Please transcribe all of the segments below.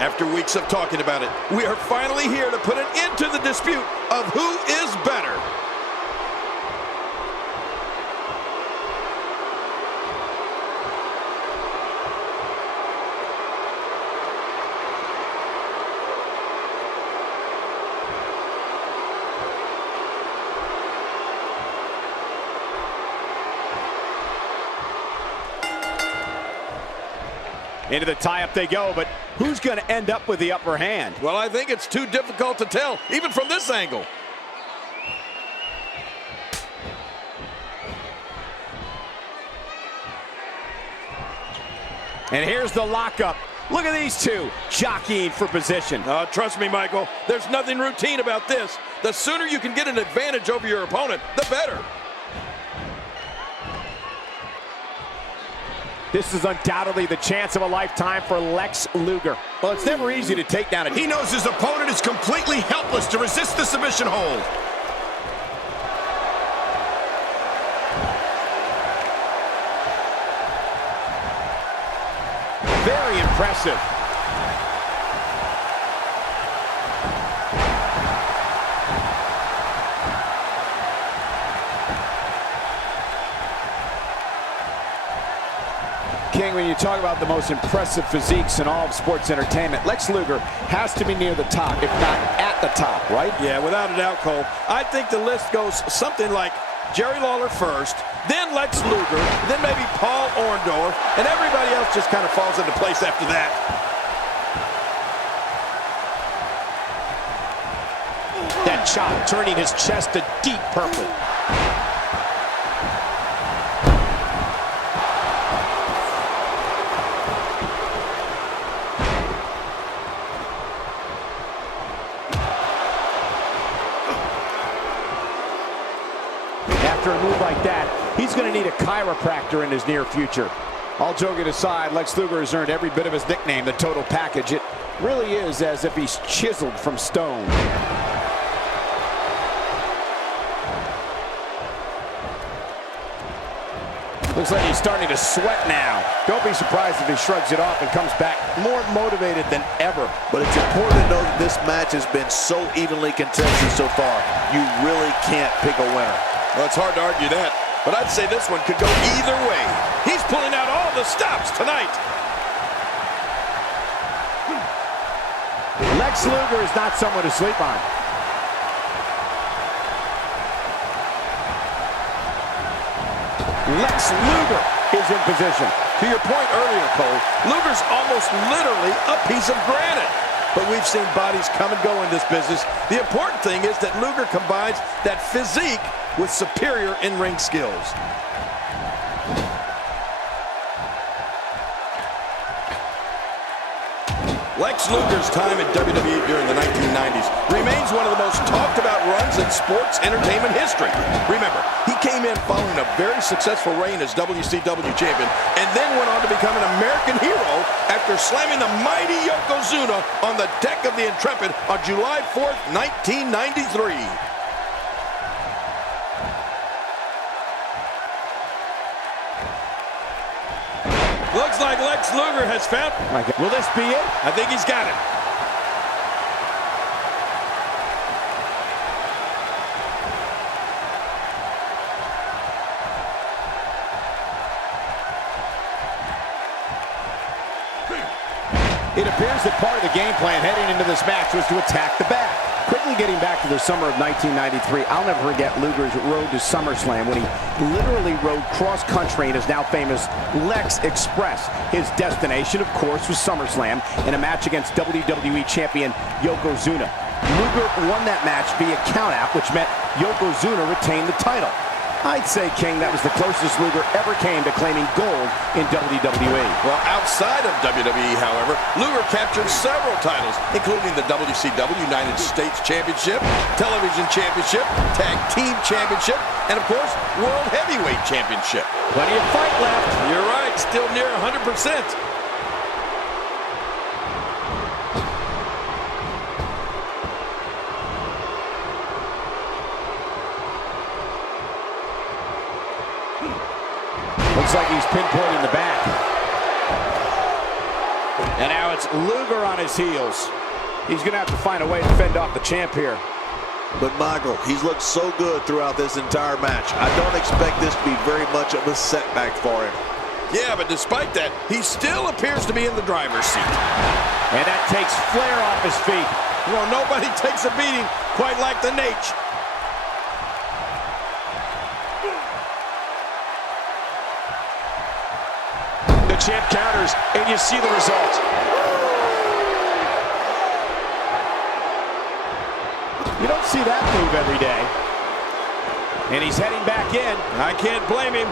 After weeks of talking about it, we are finally here to put an end to the dispute of who is better. Into the tie-up they go, but who's going to end up with the upper hand? Well, I think it's too difficult to tell, even from this angle. And here's the lockup. Look at these two jockeying for position. Trust me, Michael, there's nothing routine about this. The sooner you can get an advantage over your opponent, the better. This is undoubtedly the chance of a lifetime for Lex Luger. Well, it's never easy to take down a... He knows his opponent is completely helpless to resist the submission hold. Very impressive. King, when you talk about the most impressive physiques in all of sports entertainment, Lex Luger has to be near the top, if not at the top, right? Yeah, without a doubt, Cole. I think the list goes something like Jerry Lawler first, then Lex Luger, then maybe Paul Orndorff, and everybody else just kind of falls into place after that. That chop turning his chest a deep purple. After a move like that, he's going to need a chiropractor in his near future. All joking aside, Lex Luger has earned every bit of his nickname, the total package. It really is as if he's chiseled from stone. Looks like he's starting to sweat now. Don't be surprised if he shrugs it off and comes back more motivated than ever. But it's important to know that this match has been so evenly contested so far. You really can't pick a winner. Well, it's hard to argue that, but I'd say this one could go either way. He's pulling out all the stops tonight. Lex Luger is not someone to sleep on. Lex Luger is in position. To your point earlier, Cole, Luger's almost literally a piece of granite. But we've seen bodies come and go in this business. The important thing is that Luger combines that physique with superior in-ring skills. Lex Luger's time in WWE during the 1990s remains one of the most talked about runs in sports entertainment history. Remember, he came in following a very successful reign as WCW champion and then went on to become an American hero after slamming the mighty Yokozuna on the deck of the Intrepid on July 4th, 1993. Looks like Lex Luger has found... Will this be it? I think he's got it. It appears that part of the game plan heading into this match was to attack the back. Quickly getting back to the summer of 1993, I'll never forget Luger's road to SummerSlam when he literally rode cross-country in his now famous Lex Express. His destination, of course, was SummerSlam in a match against WWE champion Yokozuna. Luger won that match via countout, which meant Yokozuna retained the title. I'd say, King, that was the closest Luger ever came to claiming gold in WWE. Well, outside of WWE, however, Luger captured several titles, including the WCW United States Championship, Television Championship, Tag Team Championship, and, of course, World Heavyweight Championship. Plenty of fight left. You're right, still near 100%. Looks like he's pinpointing the back. And now it's Luger on his heels. He's going to have to find a way to fend off the champ here. But Michael, he's looked so good throughout this entire match. I don't expect this to be very much of a setback for him. Yeah, but despite that, he still appears to be in the driver's seat. And that takes Flair off his feet. Well, nobody takes a beating quite like the Nate. The champ counters, and you see the result. You don't see that move every day. And he's heading back in. I can't blame him.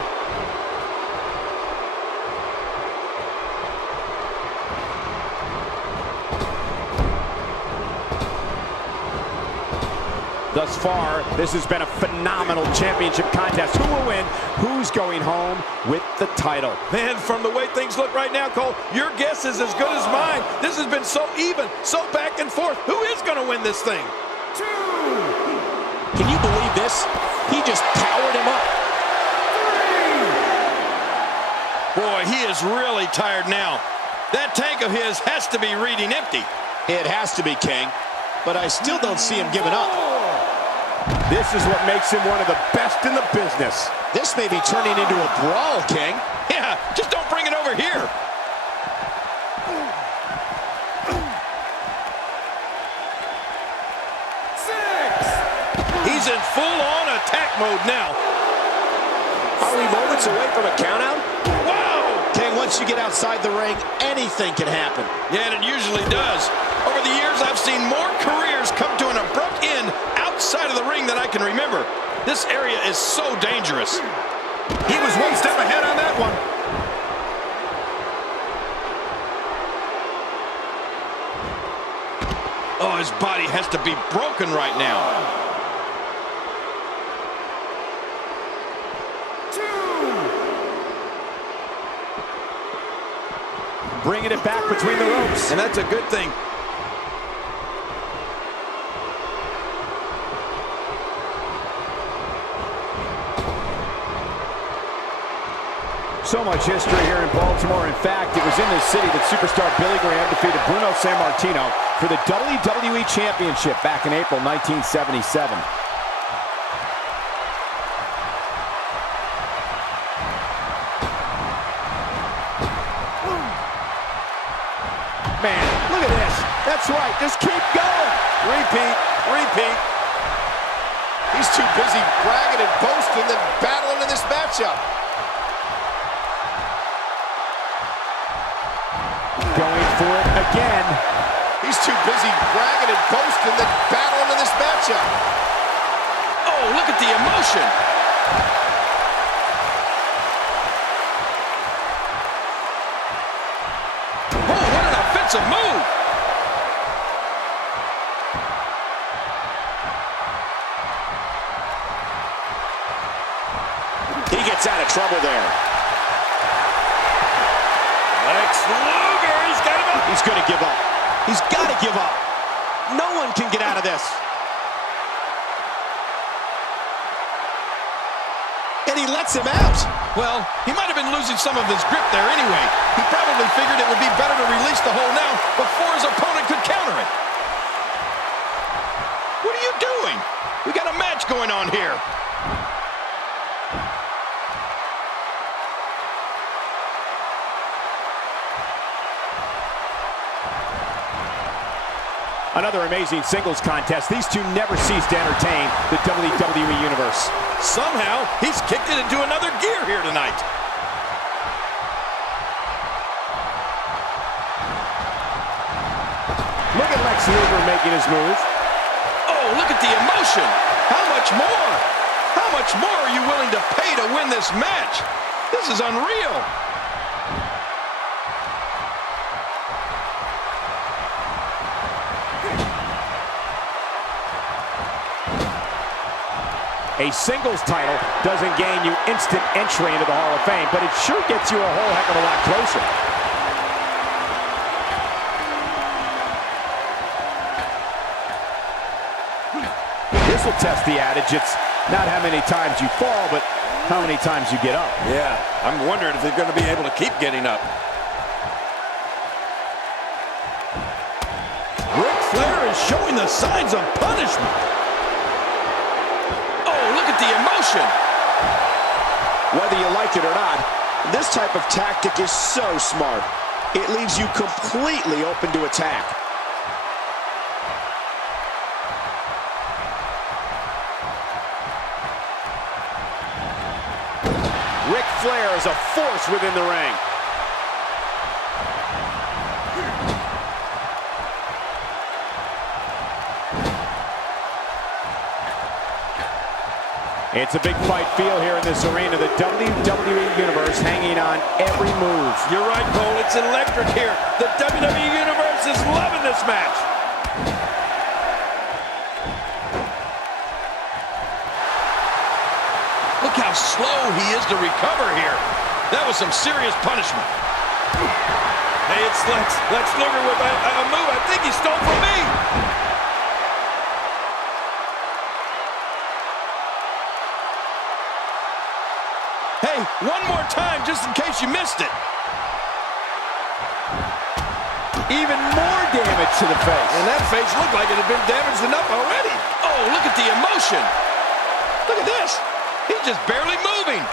Thus far, this has been a phenomenal championship contest. Who will win? Who's going home with the title? Man, from the way things look right now, Cole, your guess is as good as mine. This has been so even, so back and forth. Who is going to win this thing? Can you believe this? He just powered him up. Boy, he is really tired now. That tank of his has to be reading empty. It has to be, King. But I still don't see him giving up. This is what makes him one of the best in the business. This may be turning into a brawl, King. Yeah, just don't bring it over here. He's in full-on attack mode now. Are we moments away from a countout? Wow! King, once you get outside the ring, anything can happen. Yeah, and it usually does. Over the years, I've seen more careers come to an abrupt end outside of the ring than I can remember. This area is so dangerous. He was one step ahead on that one. Oh, his body has to be broken right now. Bringing it back between the ropes. And that's a good thing. So much history here in Baltimore. In fact, it was in this city that superstar Billy Graham defeated Bruno Sammartino for the WWE Championship back in April 1977. Man, look at this. That's right. Just keep going. Repeat, repeat. He's too busy bragging and boasting than battling in this matchup. Going for it again. He's too busy bragging and boasting than battling in this matchup. Oh, look at the emotion. Oh, what an offensive move. He gets out of trouble there. Lex Luger, he's got him up. He's going to give up. He's got to give up. No one can get out of this. And he lets him out. Well, he might have been losing some of his grip there anyway. He probably figured it would be better to release the hold now before his opponent could counter it. What are you doing? We got a match going on here. Another amazing singles contest. These two never cease to entertain the WWE Universe. Somehow, he's kicked it into another gear here tonight. Look at Lex Luger making his move. Oh, look at the emotion. How much more? How much more are you willing to pay to win this match? This is unreal. A singles title doesn't gain you instant entry into the Hall of Fame, but it sure gets you a whole heck of a lot closer. This will test the adage. It's not how many times you fall, but how many times you get up. Yeah, I'm wondering if they're going to be able to keep getting up. Ric Flair is showing the signs of punishment. Oh, look at the emotion. Whether you like it or not, this type of tactic is so smart. It leaves you completely open to attack. Ric Flair is a force within the ring. It's a big fight feel here in this arena. The WWE Universe hanging on every move. You're right, Cole. It's electric here. The WWE Universe is loving this match. Look how slow he is to recover here. That was some serious punishment. Hey, it's Lex Luger with a move I think he stole from me. Hey, one more time just in case you missed it. Even more damage to the face. And that face looked like it had been damaged enough already. Oh, look at the emotion. Look at this. He's just barely moving.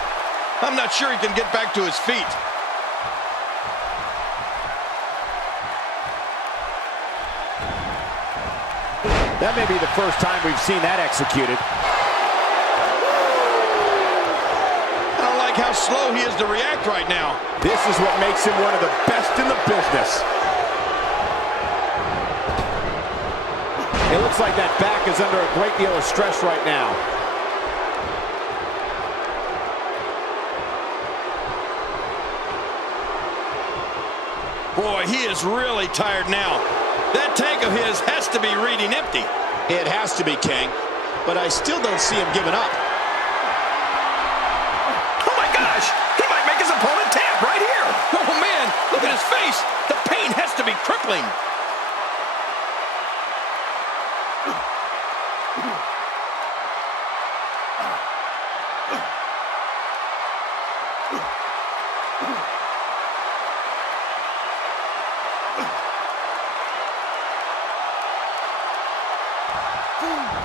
I'm not sure he can get back to his feet. That may be the first time we've seen that executed. I don't like how slow he is to react right now. This is what makes him one of the best in the business. It looks like that back is under a great deal of stress right now. Boy, he is really tired now. That tank of his has to be reading empty. It has to be, King, but I still don't see him giving up. Oh my gosh, he might make his opponent tap right here. Oh man, look at his face. The pain has to be crippling.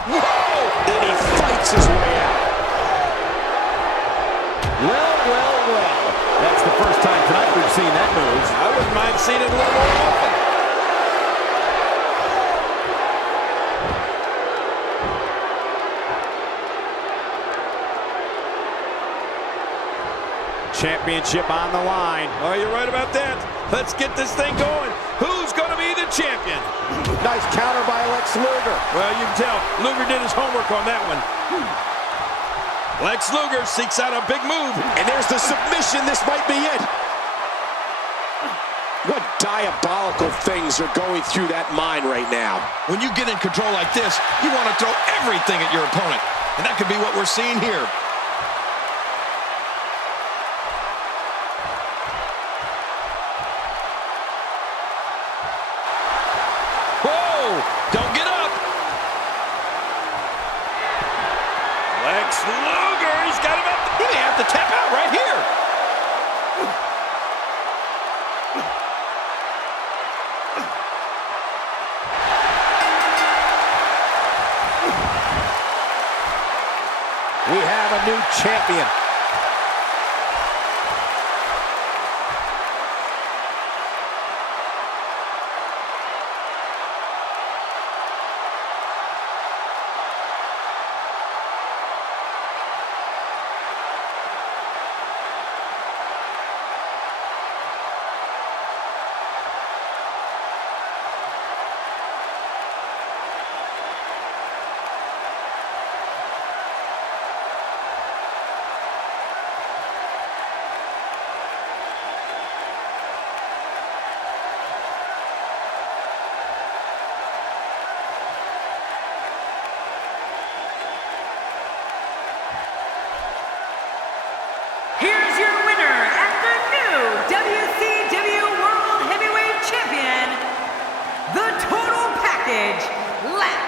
Whoa! And he fights his way out. Well. That's the first time tonight we've seen that move. I wouldn't mind seeing it a little more often. Championship on the line. Oh, you're right about that. Let's get this thing going. Who's going to be the champion? Nice counter by Lex Luger. Well, you can tell Luger did his homework on that one. Lex Luger seeks out a big move. And there's the submission. This might be it. What diabolical things are going through that mind right now? When you get in control like this, you want to throw everything at your opponent. And that could be what we're seeing here. Whoa! Don't get up! Lex Luger, he's got him up. He may have to tap out right here. We have a new champion. Here's your winner and the new WCW World Heavyweight Champion, the Total Package, Lex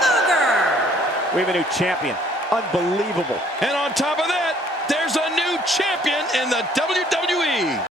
Luger. We have a new champion. Unbelievable. And on top of that, there's a new champion in the WWE